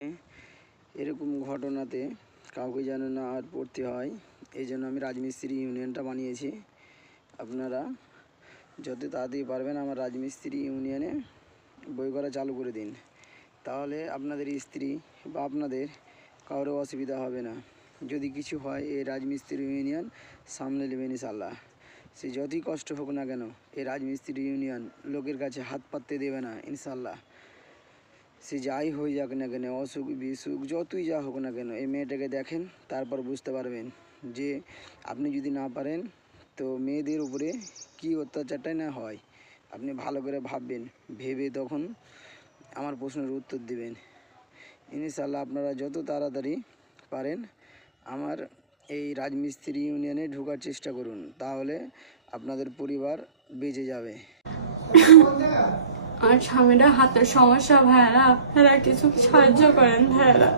এরকম ঘটনাতে কাউকে যেন না আর পড়তে হয়, এই জন্য আমি রাজমিস্ত্রি ইউনিয়নটা বানিয়েছি। আপনারা যত তাড়াতাড়ি পারবেন আমার রাজমিস্ত্রি ইউনিয়নে বই করা চালু করে দিন, তাহলে আপনাদের স্ত্রী বা আপনাদের কারো অসুবিধা হবে না। যদি কিছু হয় এই রাজমিস্ত্রি ইউনিয়ন সামলে নেবেন ইনশাল্লাহ। সে যতই কষ্ট হোক না কেন এই রাজমিস্ত্রি ইউনিয়ন লোকের কাছে হাত পাততে দেবে না ইনশাল্লাহ। সে যাই হয়ে যাক না কেন, অসুখ বিসুখ যতই যা হোক না কেন, এই মেয়েটাকে দেখেন, তারপর বুঝতে পারবেন যে আপনি যদি না পারেন তো মেয়েদের উপরে কী অত্যাচারটাই না হয়। আপনি ভালো করে ভাববেন, ভেবে তখন আমার প্রশ্নের উত্তর দিবেন ইনশাল্লাহ। আপনারা যত তাড়াতাড়ি পারেন আমার এই রাজমিস্ত্রি ইউনিয়নে ঢোকার চেষ্টা করুন, তাহলে আপনাদের পরিবার বেঁচে যাবে। আর স্বামীরা হাতের সমস্যা, ভাইয়ারা আপনারা কিছু সাহায্য করেন ভাইয়ারা।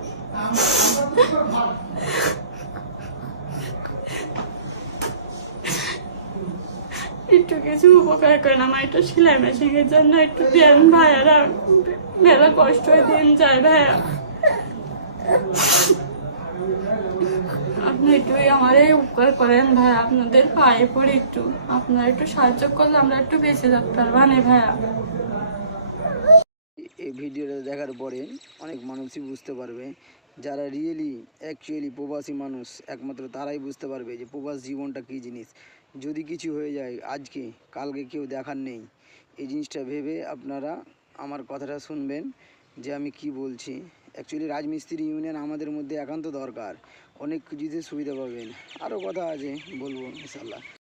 একটু কিছু উপকার করেন, আমার একটু সেলাই মেশিনের জন্য একটু দেন ভাইয়ারা, মেলা কষ্ট দিন যায় ভাইয়া। আপনি একটু আমার উপকার করেন ভাইয়া, আপনাদের পায়ে পড়ে একটু আপনারা একটু সাহায্য করলে আমরা একটু বেঁচে থাকতে পারবো না ভাইয়া। এই ভিডিওটা দেখার পরে অনেক মানুষই বুঝতে পারবে, যারা অ্যাকচুয়ালি প্রবাসী মানুষ, একমাত্র তারাই বুঝতে পারবে যে প্রবাস জীবনটা কী জিনিস। যদি কিছু হয়ে যায় আজকে, কালকে কেউ দেখার নেই। এই জিনিসটা ভেবে আপনারা আমার কথাটা শুনবেন যে আমি কি বলছি। অ্যাকচুয়ালি রাজমিস্ত্রি ইউনিয়ন আমাদের মধ্যে একান্ত দরকার, অনেক কিছুতে সুবিধা পাবেন। আরও কথা আছে বলবো ইনশাল্লাহ।